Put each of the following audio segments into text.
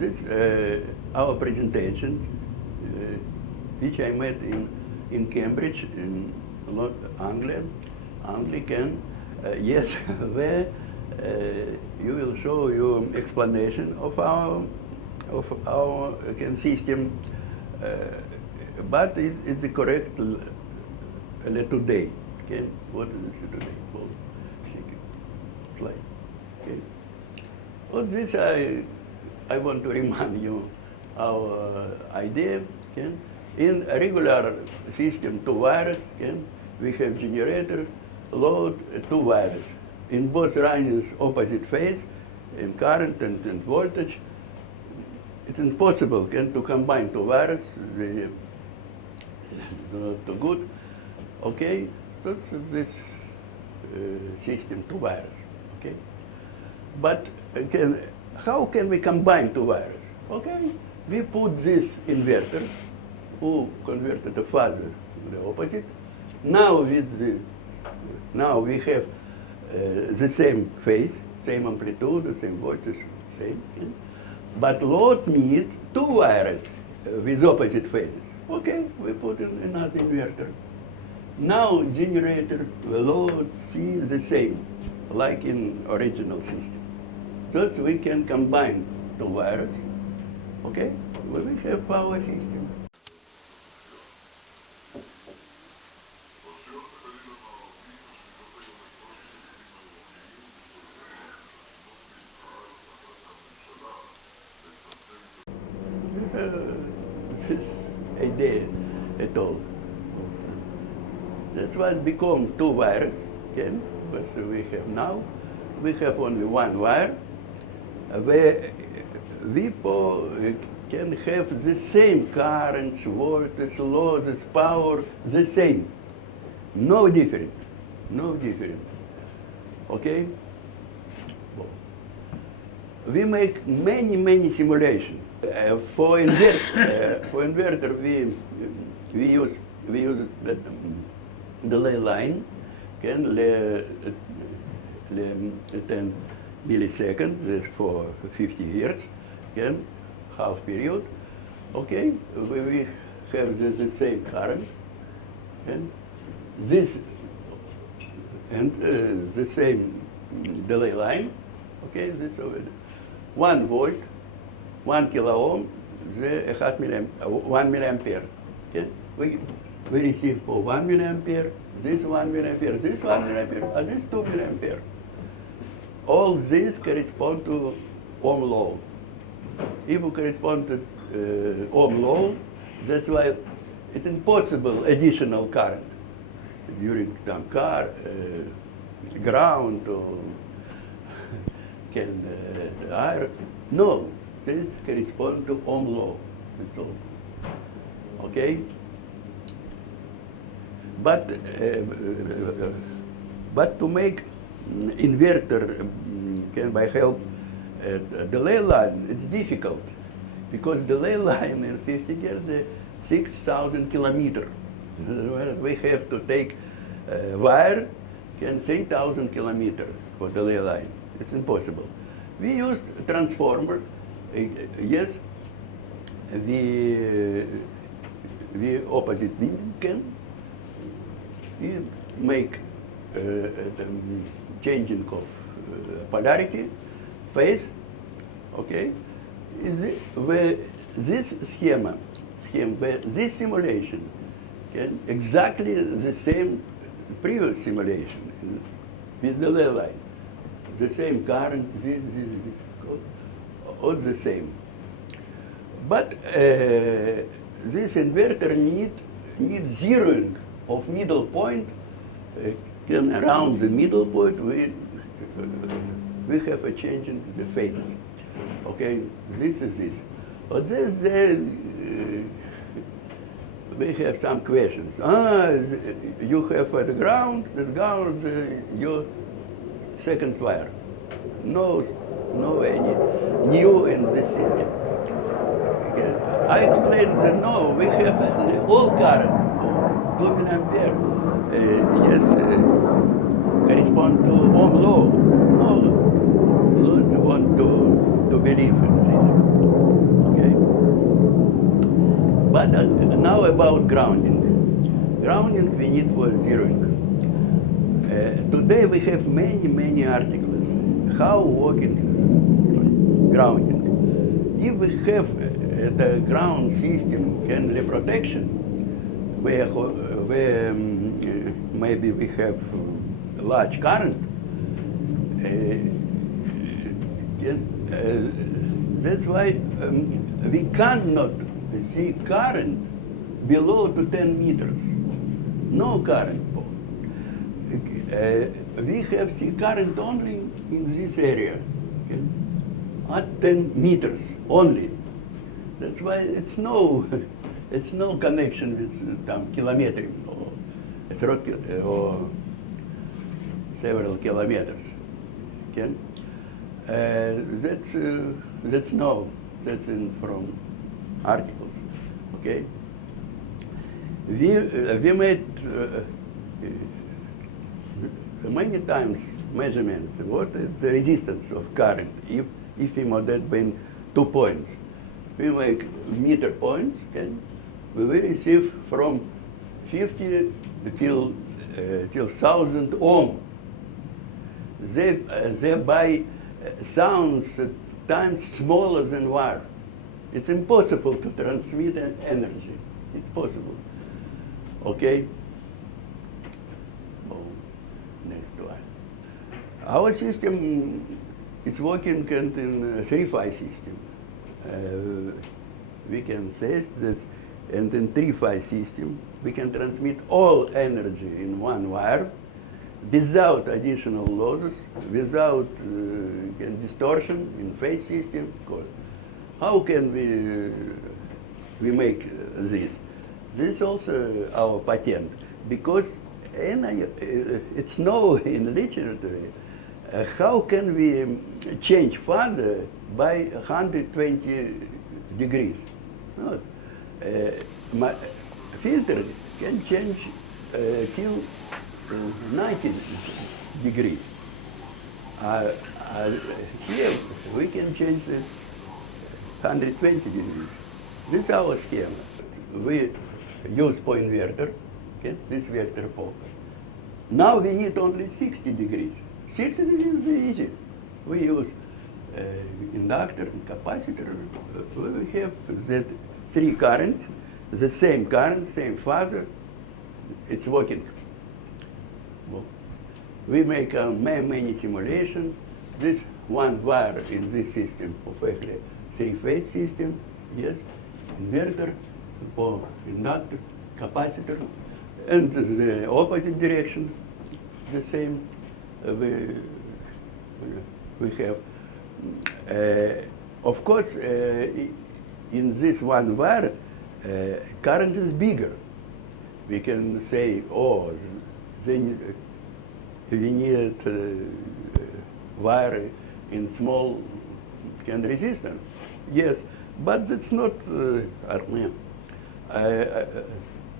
this our presentation, which I made in Cambridge, in Anglican, yes, where you will show you explanation of our system, but it's the correct today. Okay, what is it today? Slide. Okay. Well, this I want to remind you our idea. Okay? In a regular system, two wires, okay? We have generator, load, two wires. In both running opposite phase, in current and voltage, it's impossible to combine two wires. It's not too good. Okay, so this system, two wires. Okay, but how can we combine two wires? Okay, we put this inverter, who converted the phasor to the opposite. Now we have the same phase, same amplitude, the same voltage, same. But load needs two wires with opposite phases. Okay, we put in another inverter. Now generator, load, C the same, like in original system. Thus we can combine two wires. Okay, we have power system. This idea at all. That's why it become two wires, okay? But we have now, we have only one wire, where people can have the same currents, voltage, losses, power, the same. No difference, no difference, okay? We make many simulations. For inverter, we use the delay line, can 10 milliseconds. That's for 50 Hertz, can half period. Okay, we have the same current, and this and the same delay line. Okay, this over 1 volt. 1 kilo ohm, 1 milliampere. Okay? We receive for 1 milliampere, this 1 milliampere, this 1 milliampere, and this 2 milliampere. All this correspond to ohm law. If we correspond to ohm law, that's why it's impossible additional current during some ground or iron. No. This corresponds to ohm law. That's all. Okay? But to make inverter by help delay line, it's difficult because delay line in 50 Hertz is 6,000 kilometers. We have to take wire 3,000 kilometers for delay line. It's impossible. We use transformer. Yes, the opposite can make changing of polarity, phase, okay? Where this scheme, where this simulation can exactly the same previous simulation with the delay line, the same current, all the same. But this inverter needs zeroing of middle point. Around the middle point, we have a change in the phases. Okay, this is this. But we have some questions. You have the ground your second wire. No any new in this system. Okay. I explained that no, we have the all current, 2 milliampere, yes, correspond to ohm law. No, don't want to believe in this. But now about grounding. Grounding we need for zeroing. Today we have many articles how working grounding. If we have the ground system can the protection where maybe we have large current, that's why we cannot see current below to 10 meters. No current. We have see current only in this area, okay? At 10 meters only. That's why it's no connection with kilometers or several kilometers. Okay? That's in from articles. Okay. We made many times measurements. What is the resistance of current if we model between 2 points? We make meter points, and we will receive from 50 till 1,000 ohm. Thereby sounds at times smaller than wire. It's impossible to transmit energy. It's possible. Okay? Oh, next one. Our system is working in a 3-phase system. We can say that, and in 3-phase system, we can transmit all energy in one wire without additional losses, without distortion in phase system. How can we make this? This is also our patent, because it's known in literature how can we change phase by 120 degrees. No. Filter can change till 90 degrees. Here we can change it 120 degrees. This is our schema. We use point inverter, okay? This vector 4. Now we need only 60 degrees. 60 degrees is easy. We use inductor and capacitor. We have the 3 currents, the same current, same phase. It's working. Well, we make many simulations. This one wire in this system, perfectly 3-phase system, yes, inverter, or inductor, capacitor, and the opposite direction, the same we have. Of course, in this one wire, current is bigger. We can say, oh, then we need wire in small resistance. Yes, but that's not,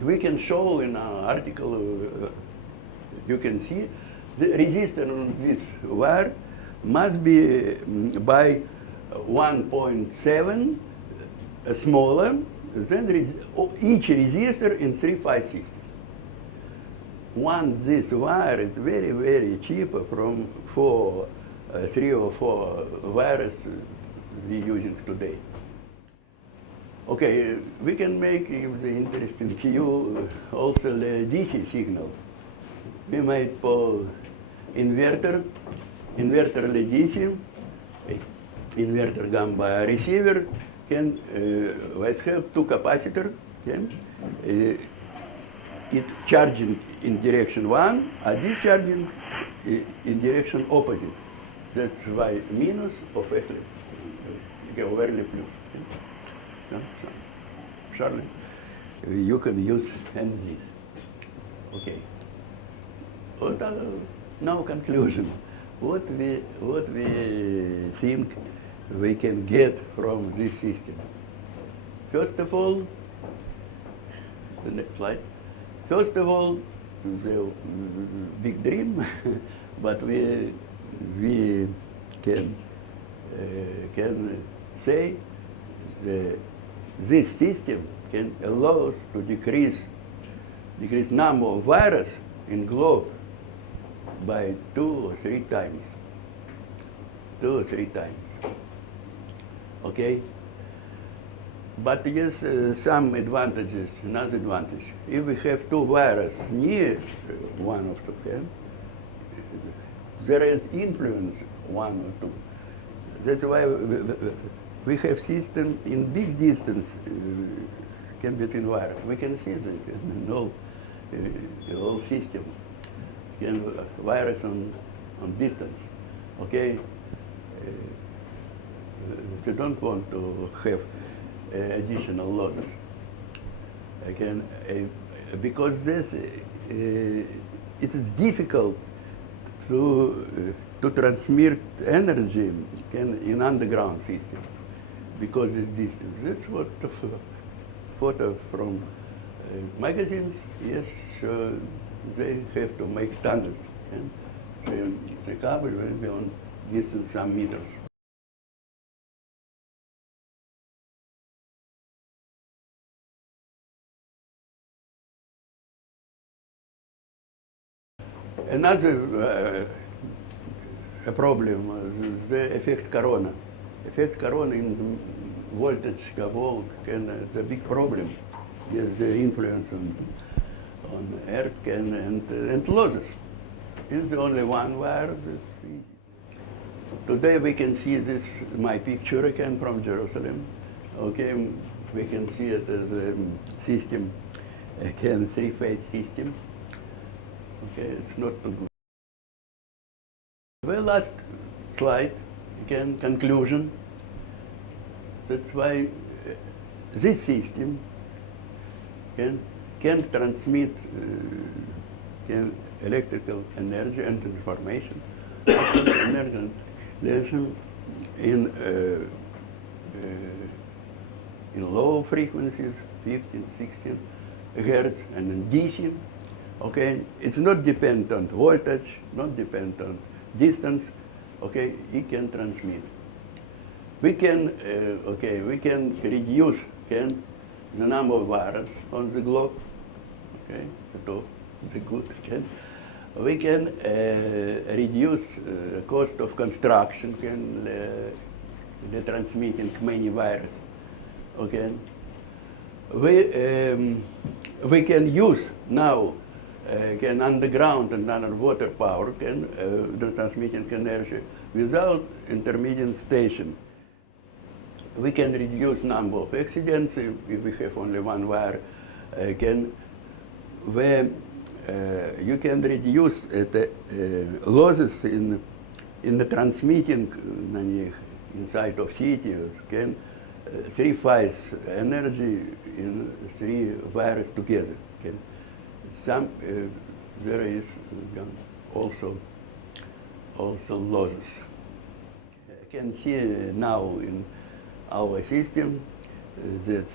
we can show in our article, you can see, the resistance on this wire must be by 1.7 smaller than each resistor in 3-phase system. This wire is very cheap from 3 or 4 wires we're using today. Okay, we can make, if the interesting to you, also the DC signal. We made for inverter DC, inverter gamba receiver can have 2 capacitors. It charging in direction 1, and discharging in direction opposite. That's why minus perfectly overly plus. Surely you can use and this. Okay. Now conclusion. What we think we can get from this system. First of all, the next slide. First of all, the big dream, but we can say this system can allow us to decrease number of virus in globe by 2 or 3 times. 2 or 3 times. Okay? But yes, some advantages, another advantage. If we have 2 viruses near one of them, there is influence 1 or 2. That's why we have system in big distance between viruses. We can see that the whole system can virus on distance. Okay, you don't want to have additional losses. Again, because this it is difficult to transmit energy in underground system because it's distance. That's what photo from magazines. Yes, they have to make standards. The cable will be on distance some meters. Another a problem, the effect corona. Effect corona in the voltage cable the big problem. Yes, the influence on earth and losses. It's only one wire. Today we can see this, my picture again from Jerusalem. Okay, we can see it as a system, again, 3-phase system. Okay, it's not too good. Well, last slide, again, conclusion. That's why this system can transmit electrical energy and information, energy in low frequencies, 15, 16 hertz, and in DC. Okay, it's not dependent on voltage, not dependent on distance. Okay, it can transmit. We can we can reduce the number of viruses on the globe. Okay, the good again. We can reduce the cost of construction. The transmitting many viruses. Okay, we can use now. Underground and underwater power the transmitting energy without intermediate station. We can reduce number of accidents if we have only one wire. You can reduce the losses in the transmitting inside of cities. 3-phase energy in 3 wires together. There is also losses. You can see now in our system that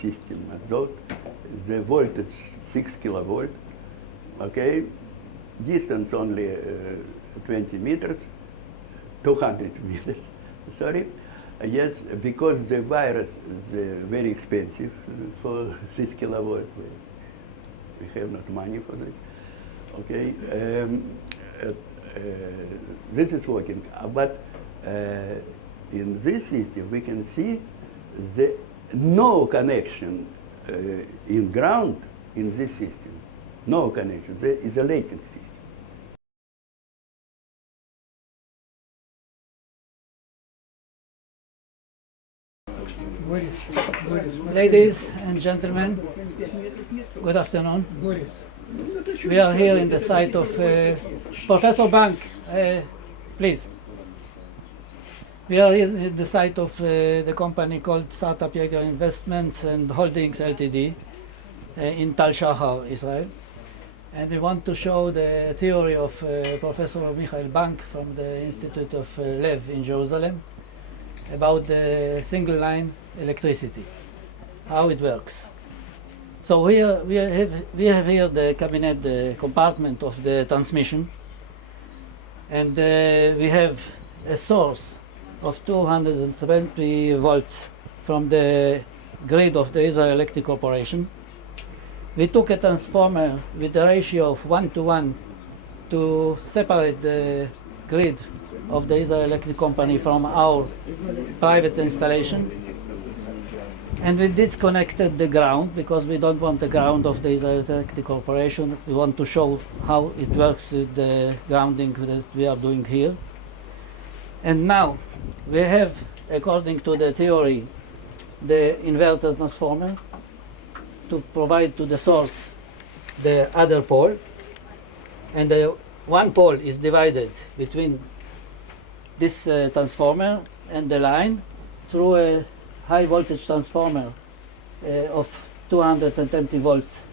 system azot, the voltage 6 kilovolt. Okay, distance only 20 meters, 200 meters. Sorry. Yes, because the virus is very expensive for 6 kilovolt. We have not money for this. Okay, this is working. But in this system, we can see the no connection in ground in this system. No connection. There is a latent system. Ladies and gentlemen, good afternoon. We are here in the site of Professor Bank, please. We are here in the site of the company called Startup Jaeger Investments and Holdings Ltd. In Tal Shahar, Israel. And we want to show the theory of Professor Michael Bank from the Institute of Lev in Jerusalem about the single line electricity, how it works. So here we have here the cabinet, the compartment of the transmission, and we have a source of 220 volts from the grid of the Israel Electric Corporation. We took a transformer with a ratio of 1:1 to separate the grid of the Israel Electric Company from our private installation. And we disconnected the ground because we don't want the ground of the Israel Electric Corporation. We want to show how it works with the grounding that we are doing here. And now we have, according to the theory, the inverter transformer to provide to the source the other pole. And the one pole is divided between this transformer and the line through a high voltage transformer of 220 volts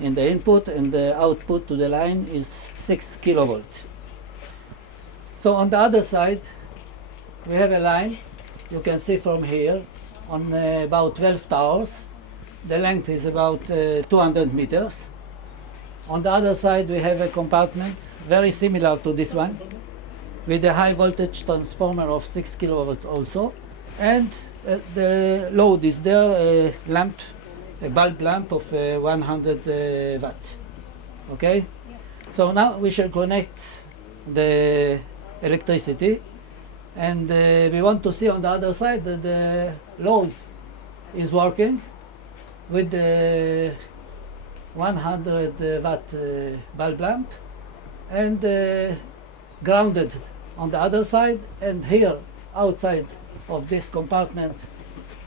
in the input, and the output to the line is 6 kilovolt. So on the other side we have a line, you can see from here, on about 12 towers. The length is about 200 meters. On the other side we have a compartment very similar to this one, with a high voltage transformer of 6 kilovolts also, and the load is there, a lamp, a bulb lamp of 100 watt. Okay? So now we shall connect the electricity, and we want to see on the other side that the load is working with the 100 watt bulb lamp, and grounded on the other side, and here outside of this compartment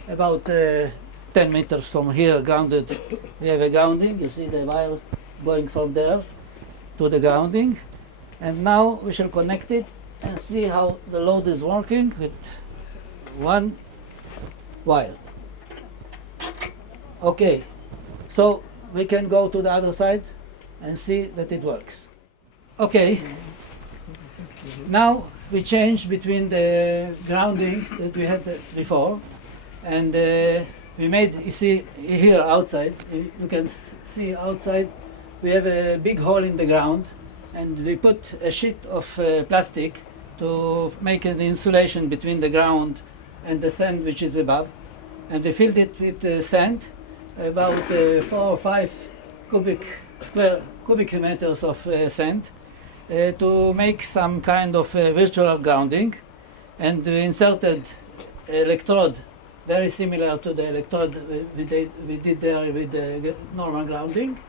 about 10 meters from here grounded, we have a grounding. You see the wire going from there to the grounding, and now we shall connect it and see how the load is working with one wire. Okay, so we can go to the other side and see that it works. Okay, now we change between the grounding that we had before, and we made, you see here outside, you can see outside we have a big hole in the ground, and we put a sheet of plastic to make an insulation between the ground and the sand which is above, and we filled it with sand, about 4 or 5 cubic meters of sand, to make some kind of virtual grounding, and we inserted electrode very similar to the electrode we did there with the normal grounding,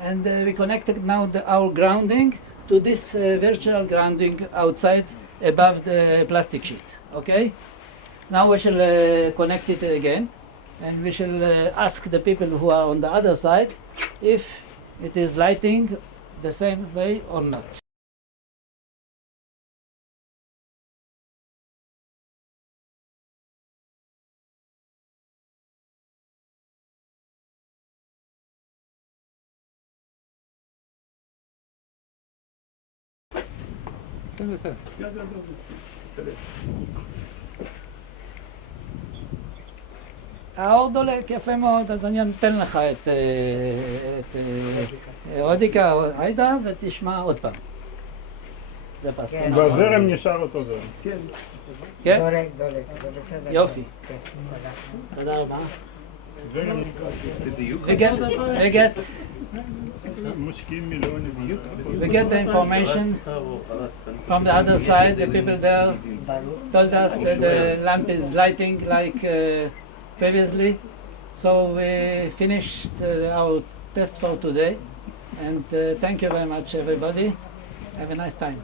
and we connected now our grounding to this virtual grounding outside above the plastic sheet. Okay? Now we shall connect it again, and we shall ask the people who are on the other side if it is lighting the same way or not. האור דולק יפה מאוד, אז אני אתן לך את אודיקה או עיידה ותשמע עוד פעם. זה פסקה. והזרם נשאר אותו זרם. כן. כן? דולק, דולק. יופי. תודה רבה. We get the information from the other side. The people there told us that the lamp is lighting like previously. So we finished our test for today. And thank you very much, everybody. Have a nice time.